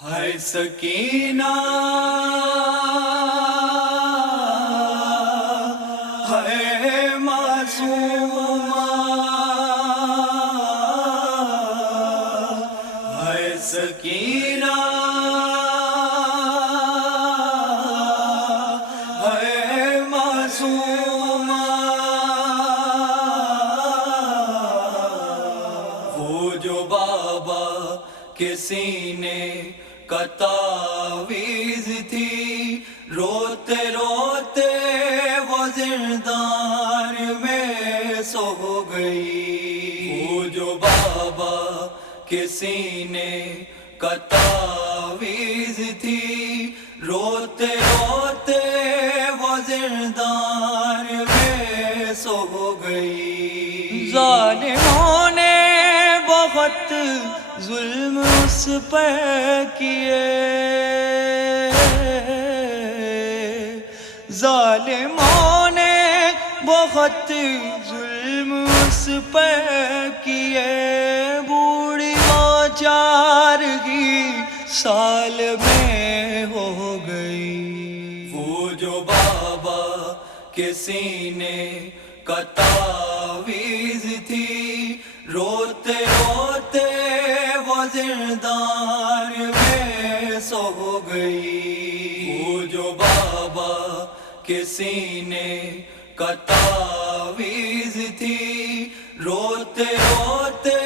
ہے سکینہ ہے معصومہ ہے سکینہ ہے معصومہ وہ جو بابا کے سینے کا تعویذ تھی، روتے روتے وہ زندان میں سو گئی۔ وہ جو بابا کے سینے کا تعویذ تھی، روتے روتے وہ زندان میں سو گئی۔ ظالموں نے بہت ظلم اس پر کیے، ظالموں نے بہت ظلم اس پر کیے، بوڑھی وہ 4 ہی سال میں ہو گئی۔ وہ جو بابا کے سینے کا تعویذ تھی، روتے روتے وہ زندان میں سو گئی۔ وہ جو بابا کے سینے کا تعویذ تھی، روتے روتے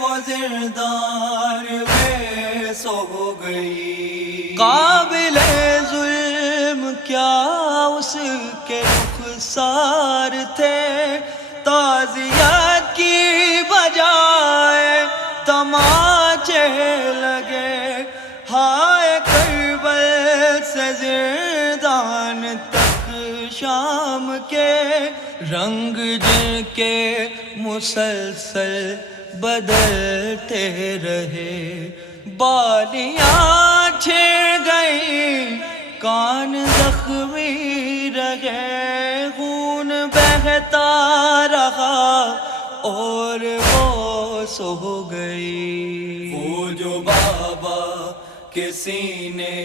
وہ زندان میں سو گئی۔ قابل ظلم کیا اس کے رخسار تھے، تعزیت کی بجائے تماچے لگے، ہائے کربل سے زندان تک شام کے رنگ جن کے مسلسل بدلتے رہے، بالیاں چھڑ گئیں کان زخمی رہے، خون بہتا رہا اور وہ سو گئی۔ وہ جو بابا کے سینے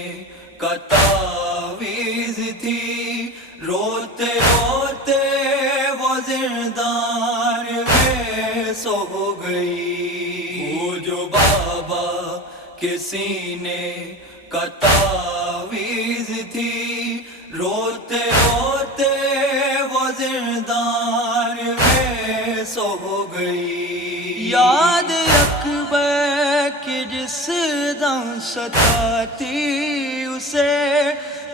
کا تعویذ تھی، روتے روتے وہ زندان میں سو گئی۔ وہ جو بابا کے سینے کا تعویذ تھی، روتے روتے وہ زندان میں سو گئی۔ یاد اکبر کی جس دم ستاتی اسے،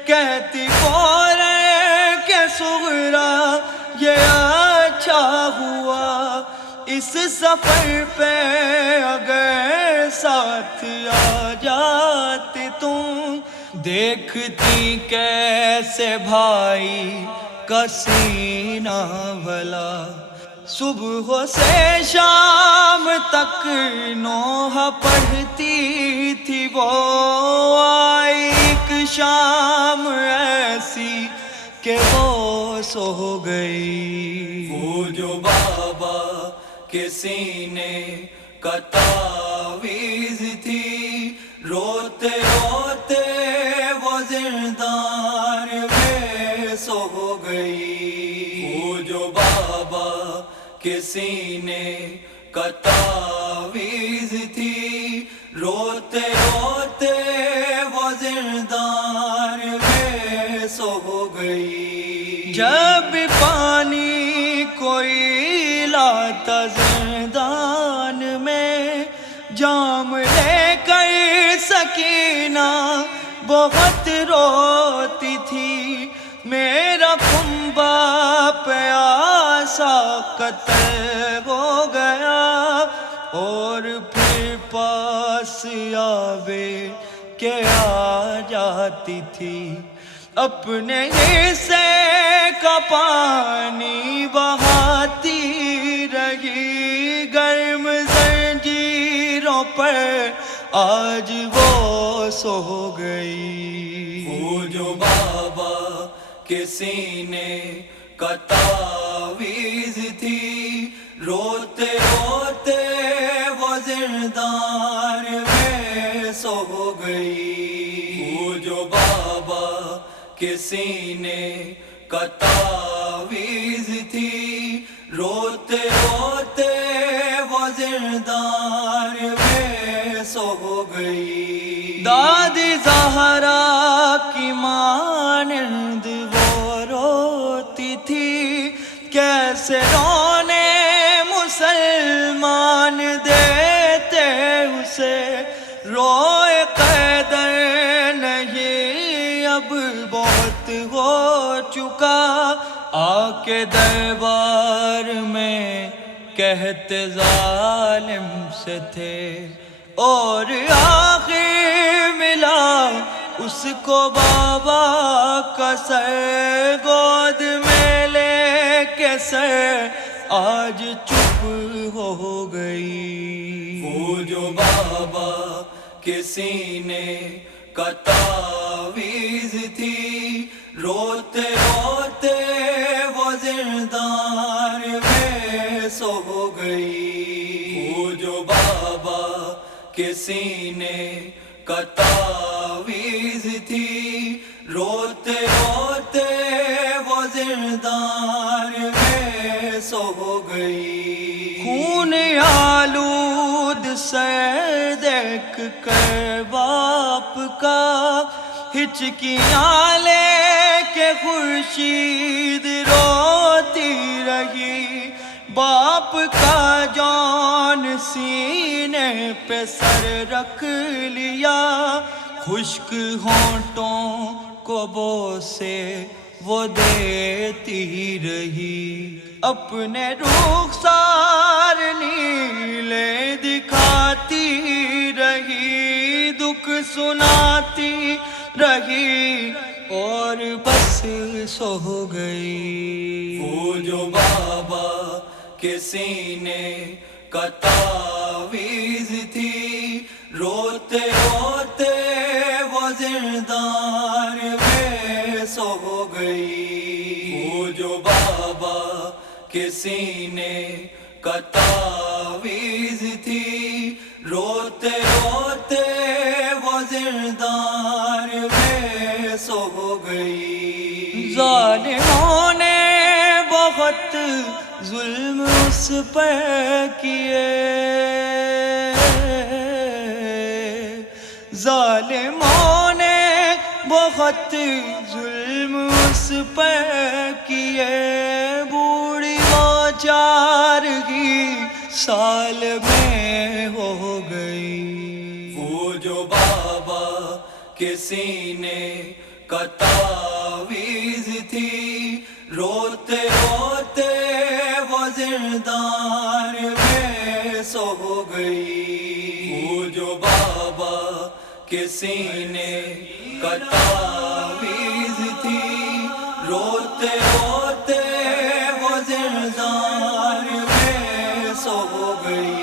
کہتی فوراً کہ صغرا یہ اچھا ہوا، اس سفر پہ اگر ساتھ آ جاتے تم، دیکھتی کیسے بھائی کا سینہ بھلا، صبح سے شام تک نوحہ پڑھتی تھی وہ، آئی ایک شام ایسی کہ وہ سو گئی۔ وہ جو بابا کے سینے کا تعویذ تھی، روتے روتے وہ زندان میں سو گئی۔ وہ جو بابا کے سینے کا تعویذ تھی، روتے روتے وہ زندان میں سو گئی۔ جب پانی کوئی لاتا زندان میں، جام لے کر سکینہ بہت روتی تھی، میرا کنبہ پیاسا قتل ہو گیا، اور پھر پاس آوے کہ آ جاتی تھی، اپنے حصے کا پانی بہاتی رہی، گرم زنجیروں پر آج وہ سو گئی۔ وہ جو بابا کے سینے کا تعویذ تھی، روتے روتے وہ زندان میں سو گئی. وہ جو بابا کے سینے کا تعویذ تھی، روتے روتے وہ زندان میں سو گئی. دادی زہرا کی مانند وہ روتی تھی، کیسے رونے مسلمان دیتے اسے. روئے قیدر نہیں اب بہت ہو چکا، آ کے دربار میں کہتے ظالم سے تھے. اور آخر ملا اس کو بابا کا سر، گود میں لے کے سر آج چپ ہو گئی. وہ جو بابا کے سینے کا تعویذ تھی، روتے روتے وہ زندان میں سو گئی. وہ جو بابا کے سینے کا تعویذ تھی، روتے روتے وہ زندان میں سو گئی. خون آلود سر دیکھ کر باپ کا، ہچکیاں لے کے خورشید روتی رہی. باپ کا جان سینے پہ سر رکھ لیا، خشک ہونٹوں کو بوسے وہ دیتی رہی. اپنے رخسار نیلے دکھاتی رہی، دکھ سناتی رہی اور بس سو گئی. وہ جو بابا کے سینے کا تعویذ تھی، روتے روتے وہ زندان میں سو گئی. وہ جو بابا کے سینے کا تعویذ تھی، روتے روتے وہ زندان میں سو گئی. ظالموں نے بہت ظلم اس پر کیے، ظالموں نے بہت ظلم اس پر کیے. بوڑھی وہ 4 ہی سال میں ہو گئی. وہ جو بابا کے سینے کا تعویذ تھی، روتے روتے وہ زندان میں سو گئی. وہ جو بابا کے سینے کا تعویذ تھی، روتے روتے وہ زندان میں سو گئی.